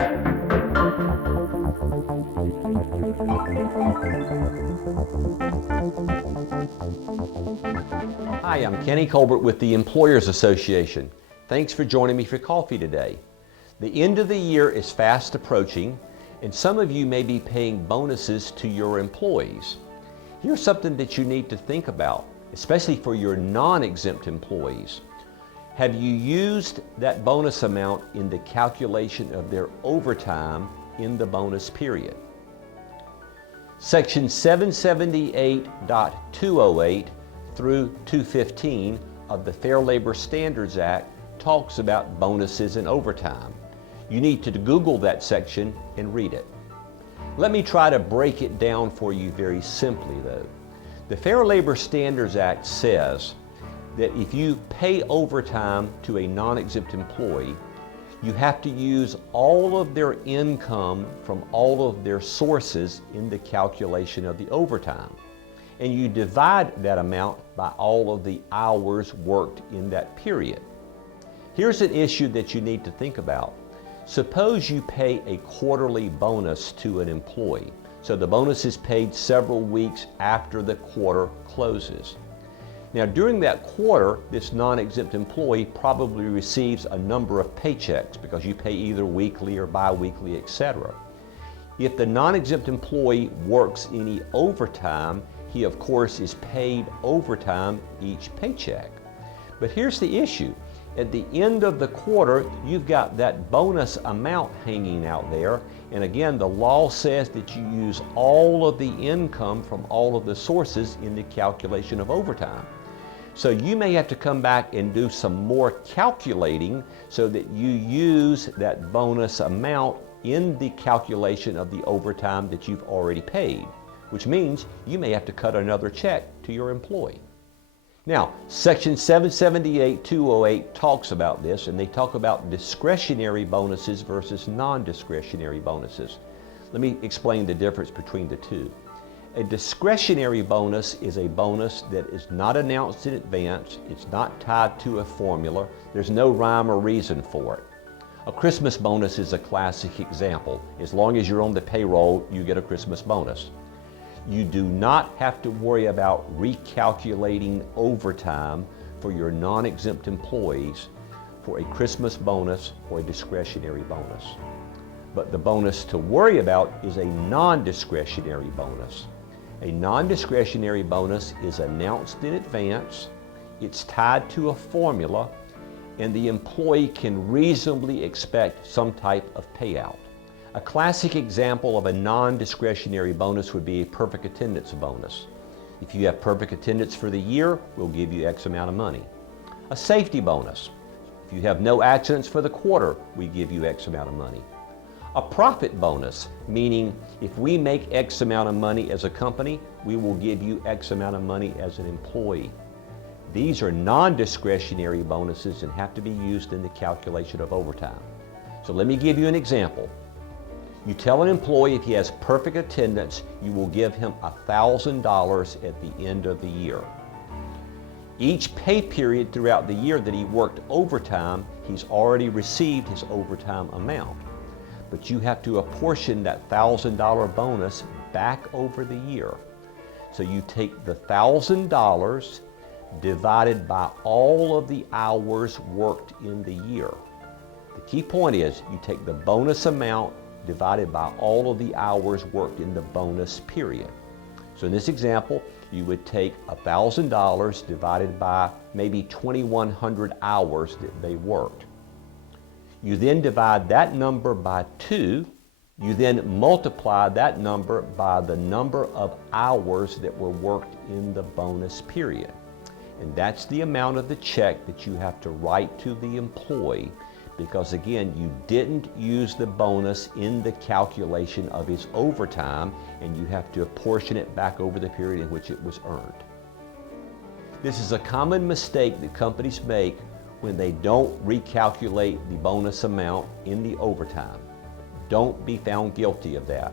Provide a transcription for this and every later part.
Hi, I'm Kenny Colbert with the Employers Association. Thanks for joining me for coffee today. The end of the year is fast approaching, and some of you may be paying bonuses to your employees. Here's something that you need to think about, especially for your non-exempt employees. Have you used that bonus amount in the calculation of their overtime in the bonus period? Section 778.208 through 215 of the Fair Labor Standards Act talks about bonuses and overtime. You need to Google that section and read it. Let me try to break it down for you very simply though. The Fair Labor Standards Act says that if you pay overtime to a non-exempt employee, you have to use all of their income from all of their sources in the calculation of the overtime. And you divide that amount by all of the hours worked in that period. Here's an issue that you need to think about. Suppose you pay a quarterly bonus to an employee. So the bonus is paid several weeks after the quarter closes. Now during that quarter, this non-exempt employee probably receives a number of paychecks because you pay either weekly or bi-weekly, etc. If the non-exempt employee works any overtime, he of course is paid overtime each paycheck. But here's the issue. At the end of the quarter, you've got that bonus amount hanging out there. And again, the law says that you use all of the income from all of the sources in the calculation of overtime. So you may have to come back and do some more calculating so that you use that bonus amount in the calculation of the overtime that you've already paid, which means you may have to cut another check to your employee. Now, Section 778.208 talks about this, and they talk about discretionary bonuses versus non-discretionary bonuses. Let me explain the difference between the two. A discretionary bonus is a bonus that is not announced in advance, it's not tied to a formula, there's no rhyme or reason for it. A Christmas bonus is a classic example. As long as you're on the payroll, you get a Christmas bonus. You do not have to worry about recalculating overtime for your non-exempt employees for a Christmas bonus or a discretionary bonus. But the bonus to worry about is a non-discretionary bonus. A non-discretionary bonus is announced in advance, it's tied to a formula, and the employee can reasonably expect some type of payout. A classic example of a non-discretionary bonus would be a perfect attendance bonus. If you have perfect attendance for the year, we'll give you X amount of money. A safety bonus. If you have no accidents for the quarter, we give you X amount of money. A profit bonus, meaning if we make X amount of money as a company, we will give you X amount of money as an employee. These are non-discretionary bonuses and have to be used in the calculation of overtime. So let me give you an example. You tell an employee if he has perfect attendance, you will give him $1,000 at the end of the year. Each pay period throughout the year that he worked overtime, he's already received his overtime amount. But you have to apportion that $1,000 bonus back over the year. So you take the $1,000 divided by all of the hours worked in the year. The key point is you take the bonus amount divided by all of the hours worked in the bonus period. So in this example, you would take $1,000 divided by maybe 2,100 hours that they worked. You then divide that number by 2. You then multiply that number by the number of hours that were worked in the bonus period. And that's the amount of the check that you have to write to the employee, because again, you didn't use the bonus in the calculation of his overtime, and you have to apportion it back over the period in which it was earned. This is a common mistake that companies make when they don't recalculate the bonus amount in the overtime. Don't be found guilty of that.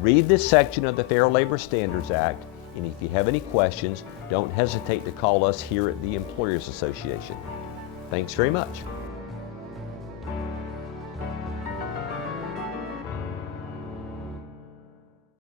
Read this section of the Fair Labor Standards Act, and if you have any questions, don't hesitate to call us here at the Employers Association. Thanks very much.